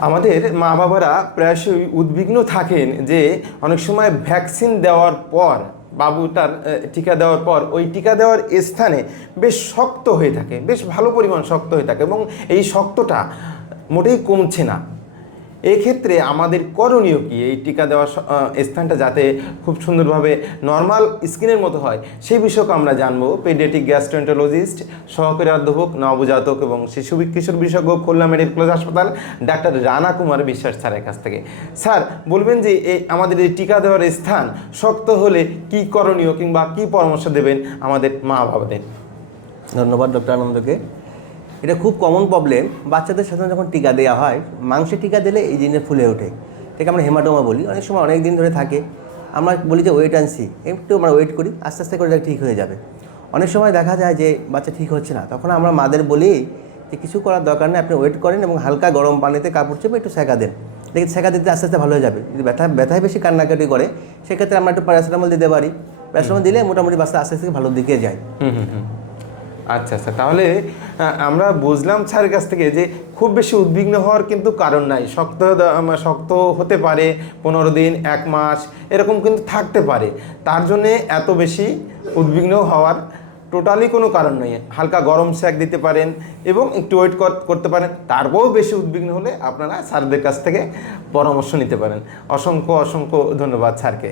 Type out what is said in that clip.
আমাদের মা বাবারা প্রায়শই উদ্বিগ্ন থাকেন যে অনেক সময় ভ্যাকসিন দেওয়ার পর বাবুটার টিকা দেওয়ার পর ওই টিকা দেওয়ার স্থানে বেশ শক্ত হয়ে থাকে, বেশ ভালো পরিমাণ শক্ত হয়ে থাকে এবং এই শক্তটা মোটেই কমছে না। এক্ষেত্রে আমাদের করণীয় কি? এই টিকা দেওয়ার স্থানটা যাতে খুব সুন্দরভাবে নর্মাল স্কিনের মতো হয় সেই বিষয়কে আমরা জানব। পেডিয়াটিক গ্যাস্ট্রেন্টোলজিস্ট সহকারী অধ্যাপক, নবজাতক এবং শিশু কিশোর বিশেষজ্ঞ, খুলনা মেডিকেল কলেজ হাসপাতাল, ডাক্তার রানা কুমার বিশ্বাস স্যারের কাছ থেকে। স্যার, বলবেন যে এই আমাদের এই টিকা দেওয়ার স্থান শক্ত হলে কি করণীয় কিংবা কি পরামর্শ দেবেন আমাদের মা বাবাদের ধন্যবাদ ডক্টর আনন্দকে। এটা খুব কমন প্রবলেম বাচ্চাদের সাথে যখন টিকা দেওয়া হয়, মাংসে টিকা দিলে এই জিনিস ফুলে ওঠে। এটাকে আমরা হেমাটোমা বলি। অনেক সময় অনেক দিন ধরে থাকে। আমরা বলি যে ওয়েট অ্যান্ড সি একটু আমরা ওয়েট করি, আস্তে আস্তে করে ঠিক হয়ে যাবে। অনেক সময় দেখা যায় যে বাচ্চা ঠিক হচ্ছে না। তখন আমরা মাদের বলি যে কিছু করার দরকার নেই, আপনি ওয়েট করেন এবং হালকা গরম পানিতে কাপড় চেপে একটু সেকা দেন। দেখি সেকা দিতে আস্তে আস্তে ভালো হয়ে যাবে। যদি ব্যথা, ব্যথায় বেশি কান্নাকাটি করে, সেক্ষেত্রে আমরা একটু প্যারাসিটামল দিতে পারি। প্যারাসিটামল দিলে মোটামুটি বাচ্চা আস্তে আস্তে ভালো দিকে যায়। আচ্ছা আচ্ছা। তাহলে আমরা বুঝলাম স্যারের কাছ থেকে যে খুব বেশি উদ্বিগ্ন হওয়ার কিন্তু কারণ নাই। শক্ত শক্ত হতে পারে, পনেরো দিন, এক মাস, এরকম কিন্তু থাকতে পারে। তার জন্যে এত বেশি উদ্বিগ্ন হওয়ার টোটালি কোনো কারণ নেই। হালকা গরম স্যাক দিতে পারেন এবং একটু ওয়েট করতে পারেন। তারপরেও বেশি উদ্বিগ্ন হলে আপনারা স্যারদের কাছ থেকে পরামর্শ নিতে পারেন। অসংখ্য অসংখ্য ধন্যবাদ স্যারকে।